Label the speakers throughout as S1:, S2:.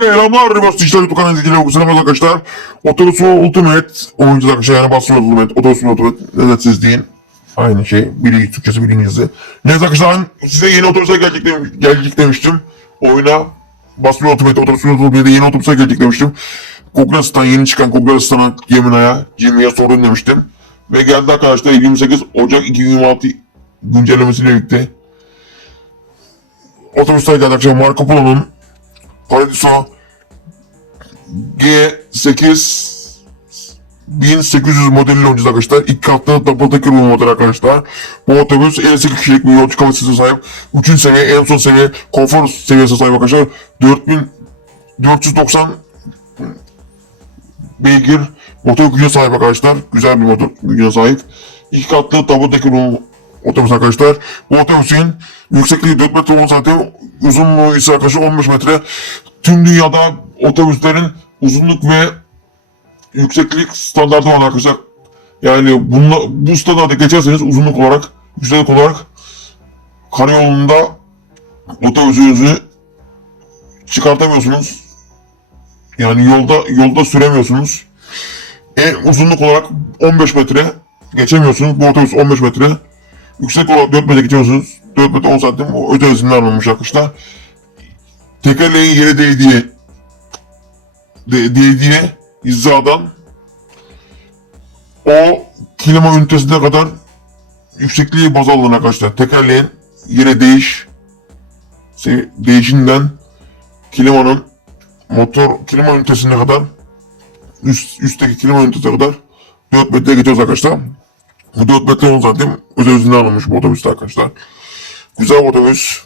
S1: Selamlar Reverse Dijital YouTube kanalı izleyicileri selamlar arkadaşlar. Otobüsü Ultimate oyuncu arkadaşlar yani basıyor Ultimate, Otobüsü Ultimate ne dersiniz deyin. Aynı şey. Biri Türkçesi biri İngilizce. Neyse arkadaşlar size yeni otobüse gelecek, demiş, gelecek demiştim. Oyuna basmıyor Ultimate, Otobüsü Ultimate'de yeni otobüse gelecek demiştim. Google Asistan yeni çıkan Google Asistan'a Gemini'ye, Jimmy'ye sorun demiştim. Ve geldi arkadaşlar 28 Ocak 2026 güncellemesiyle birlikte. Otobüste geldi arkadaşlar Marco Polo'nun Paradiso G8 1800 modeliyle oynayacağız arkadaşlar. İlk katlı double decker model arkadaşlar. Bu otobüs 58 kişilik bir yolcu kapasitesine sahip. 3. seviye, en son seviye konfor seviyesine sahip arkadaşlar. 4490 beygir motor gücüne sahip arkadaşlar. Güzel bir motor gücüne sahip. İlk katlı double decker otobüs arkadaşlar. Bu otobüsün yüksekliği 4 metre 10 santim, uzunluğu ise arkadaşlar 15 metre. Tüm dünyada otobüslerin uzunluk ve yükseklik standartı var arkadaşlar. Yani bunla, bu standartı geçerseniz uzunluk olarak, yükseklik olarak karayolunda otobüsünüzü çıkartamıyorsunuz. Yani yolda yolda süremiyorsunuz. En uzunluk olarak 15 metre geçemiyorsunuz. Bu otobüs 15 metre. Yüksek olarak 4 metre geçiyorsunuz. 4 metre 10 santim. O özel izinler alınmış arkadaşlar. Tekerleğin yere değdiği de, değdiği hizadan o klima ünitesine kadar yüksekliği baz alın arkadaşlar. Tekerleğin yere değiş değişinden klimanın motor klima ünitesine kadar üst, üstteki klima ünitesine kadar 4 metre geçiyoruz arkadaşlar. Bu 4 metre 10 santim özel izinler alınmış bu otobüste arkadaşlar. Güzel otobüs.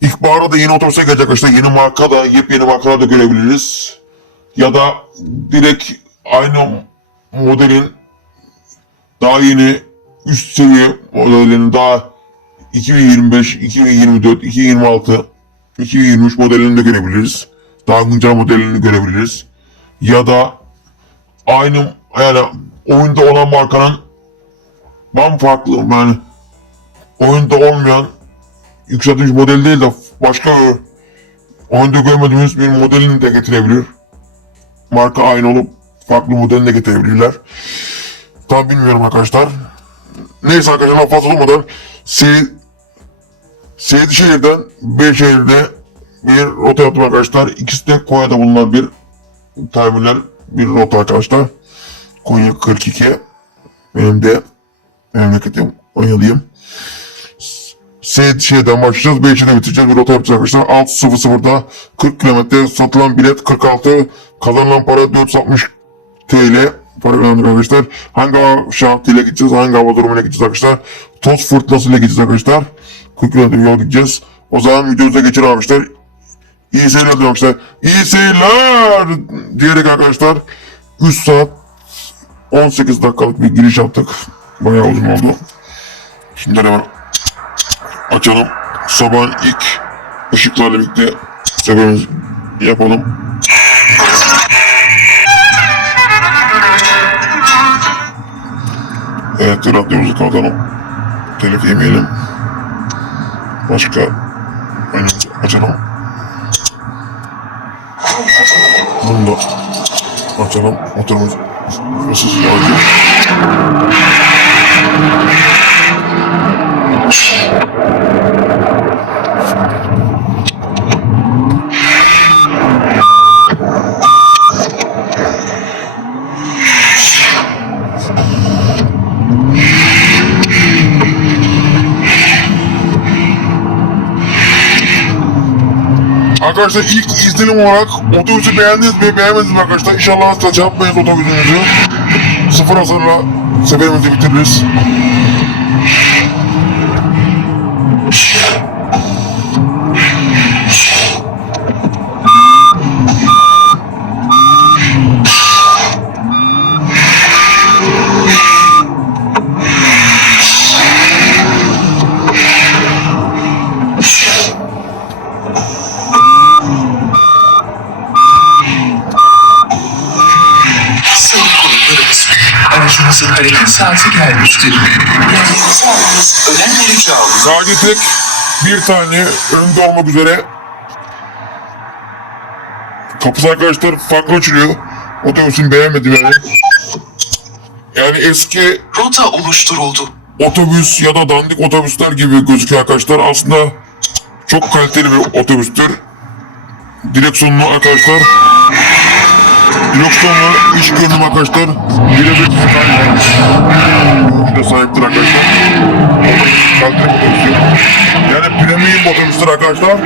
S1: İlkbaharda da yeni otobüse gelecek arkadaşlar. Yeni marka da, yepyeni markalar da görebiliriz. Ya da direkt aynı modelin daha yeni üst seviye modelinin daha 2025, 2024, 2026, 2023 modelini de görebiliriz. Daha güncel modelini görebiliriz. Ya da aynı yani oyunda olan markanın bamfarklı yani oyunda olmayan yükseltilmiş model değil de başka oyunda görmediğimiz bir modelini de getirebilir. Marka aynı olup farklı modelini de getirebilirler. Tam bilmiyorum arkadaşlar. Neyse arkadaşlar fazla olmadan Se Seydişehir'den Beyşehir'de bir rota yaptım arkadaşlar. İkisi de Konya'da bulunan bir terminal, bir rota arkadaşlar. Konya 42. Benim de memleketim Konyalıyım. Seyit şeyden başlayacağız. Beyşehir'de bitireceğiz. Bir rota yapacağız arkadaşlar. 6.00'da 40 kilometre satılan bilet 46. Kazanılan para 460 TL. Para kazandık arkadaşlar. Hangi hava şartıyla gideceğiz? Hangi hava durumuyla gideceğiz arkadaşlar? Toz fırtınasıyla gideceğiz arkadaşlar. 40 kilometre yol gideceğiz. O zaman videomuza geçelim arkadaşlar. İyi seyirler arkadaşlar. İyi seyirler diyerek arkadaşlar 3 saat 18 dakikalık bir giriş yaptık. Bayağı uzun oldu. Şimdi hemen açalım. Sabahın ilk ışıklarla birlikte seferimizi yapalım. Evet, radyomuzu kapatalım. Telif yemeyelim. Başka önümüzü açalım. Bunu da açalım. Motorumuz ısız radyo. Arkadaşlar ilk izlenim olarak otobüsü beğendiniz mi beğenmediniz mi arkadaşlar? İnşallah hasta çarpmayız otobüsünüzü. Sıfır hasarla seferimizi bitiririz.
S2: Aracımızın hareket saati gelmiştir. Yerlerinizi önemli rica olunur.
S1: Sadece tek bir tane önde olmak üzere Kapısı arkadaşlar farklı açılıyor. Otobüsün beğenmedim yani. Yani eski
S2: Rota oluşturuldu.
S1: otobüs ya da dandik otobüsler gibi gözüküyor arkadaşlar. Aslında çok kaliteli bir otobüstür. Direksiyonlu arkadaşlar. Direksiyonlu iç görünüm arkadaşlar. Birebir de sahiptir arkadaşlar. Yani premium otobüstür arkadaşlar.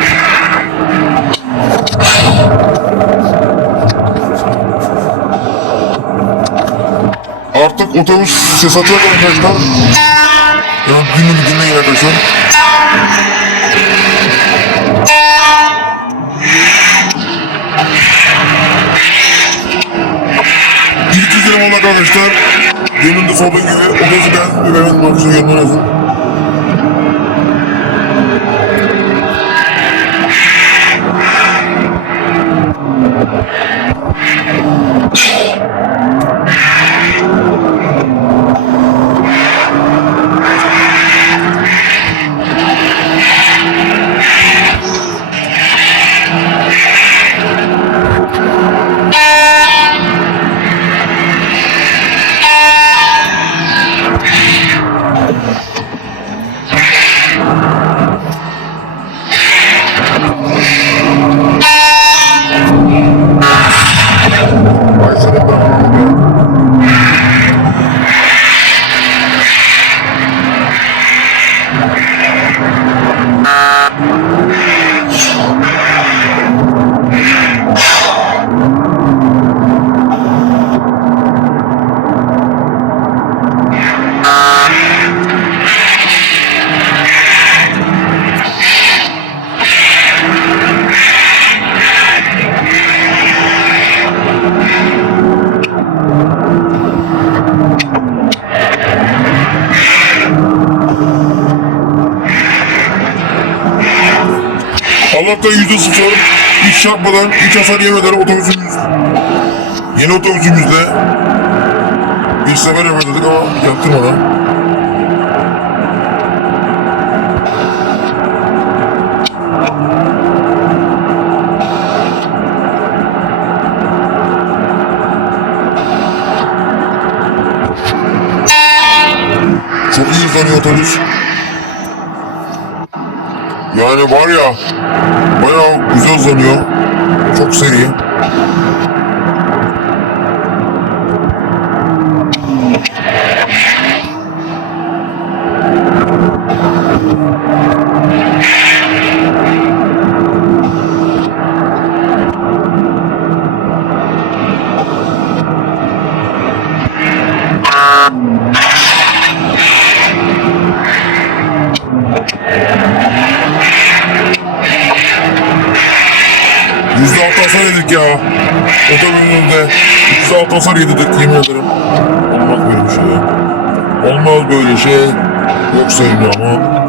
S1: Artık otobüs ses atıyor arkadaşlar. Ya dinleyin dinleyin arkadaşlar. Sorduğum gibi ben ve ben bakışım yanına yazın. Thank you. Hiç çarpmadan, hiç hasar yemeden otobüsümüz. Yeni otobüsümüzde bir sefer yapıyorduk ama yaptırmadan. Çok iyi hızlanıyor otobüs. Yani var ya güzel hızlanıyor. Çok seri. Yüzde altı hasar yedik ya. Otobüsümüzde yüzde altı hasar yedik yemin ederim. Olmaz böyle bir şey. Olmaz böyle şey. Yok söyleniyor ama.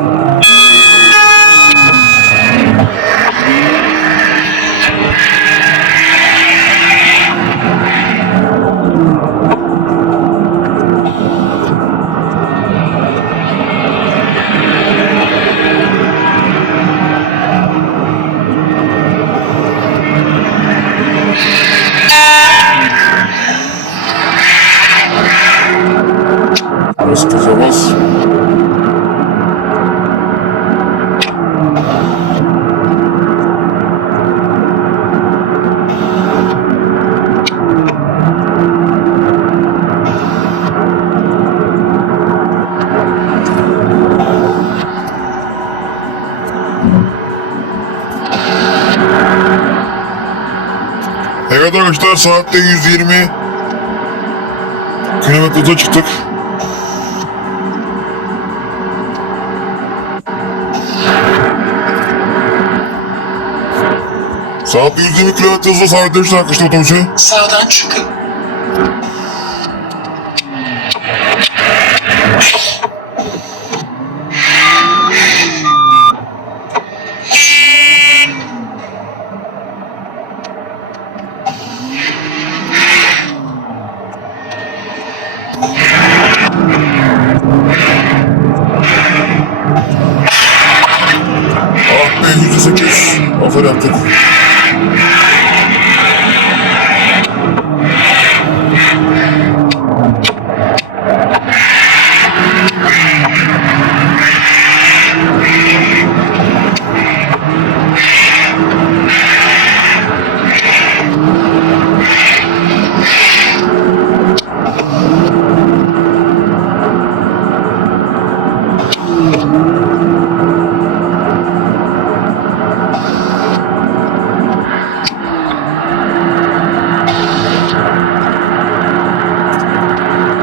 S1: Arkadaşlar saatte 120 kilometre hıza çıktık. Saatte 120 kilometre hızla sabitlemişler arkadaşlar otobüsü.
S2: Sağdan çıkın.
S1: Yeah.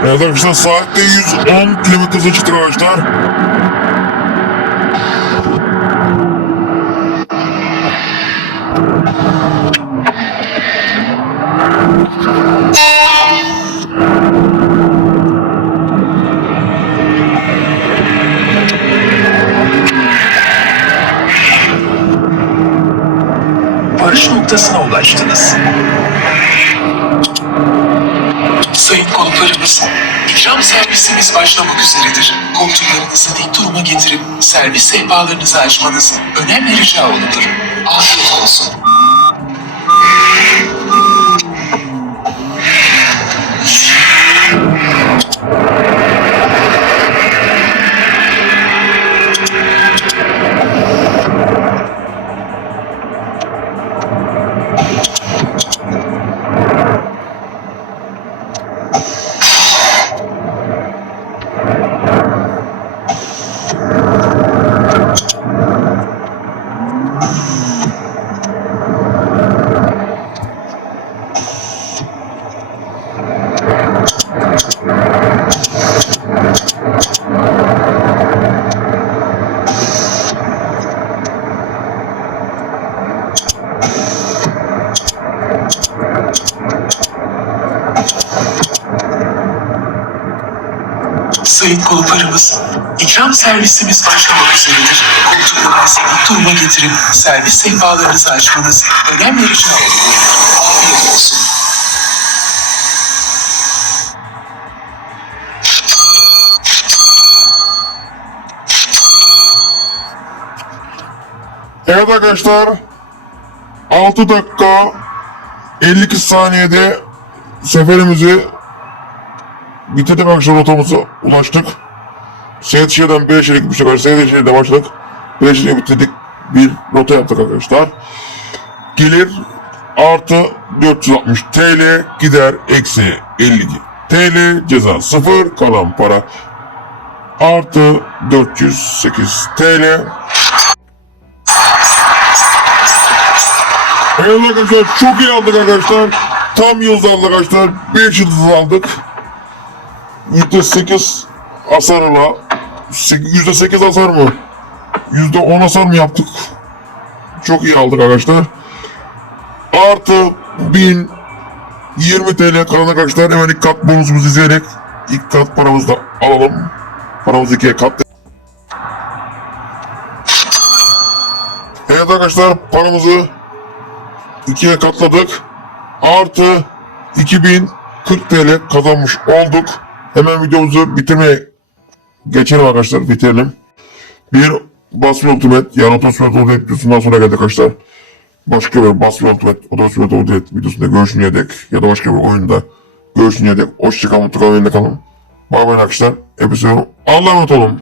S1: Evet arkadaşlar saatte 110 km hızla çıktık arkadaşlar.
S2: Varış noktasına ulaştınız. Sayın konuklarımız, ikram servisimiz başlamak üzeredir. Koltuklarınızı dik duruma getirip servis sehpalarınızı açmanız önemli rica olunur. Afiyet olsun. Konuklarımız, ikram servisimiz başlamak üzeredir. Koltuklarınızı dik duruma getirip servis sehpalarınızı açmanız önemli rica olunur. Afiyet olsun.
S1: Evet arkadaşlar 6 dakika 52 saniyede seferimizi bitirdik arkadaşlar rotamıza ulaştık. Seyitşehir'den Beyşehir'e gitmiştik arkadaşlar. Seyitşehir'de başladık. Beyşehir'e bitirdik. Bir rota yaptık arkadaşlar. Gelir artı 460 TL gider eksi 52 TL ceza 0 kalan para artı 408 TL Evet arkadaşlar çok iyi aldık arkadaşlar. Tam yıldız aldık arkadaşlar. 5 yıldız aldık. %8 hasarla %8 hasar mı? %10 hasar mı yaptık? Çok iyi aldık arkadaşlar. Artı 1000 20 TL kalan arkadaşlar hemen ilk kat bonusumuzu izleyerek ilk kat paramızı da alalım. Paramızı ikiye kat. Evet arkadaşlar paramızı ikiye katladık. Artı 2040 TL kazanmış olduk. Hemen videomuzu bitirmeye geçelim arkadaşlar. Bitirelim. Bir Basmi Ultimate yani Otosmet Ultimate videosundan sonra geldik arkadaşlar. Başka bir Basmi Ultimate Otosmet Ultimate videosunda görüşmeye dek ya da başka bir oyunda görüşmeye dek. Hoşçakalın. Mutlu kalın. kalın. Bay bay arkadaşlar. Hepinize Allah'a emanet olun.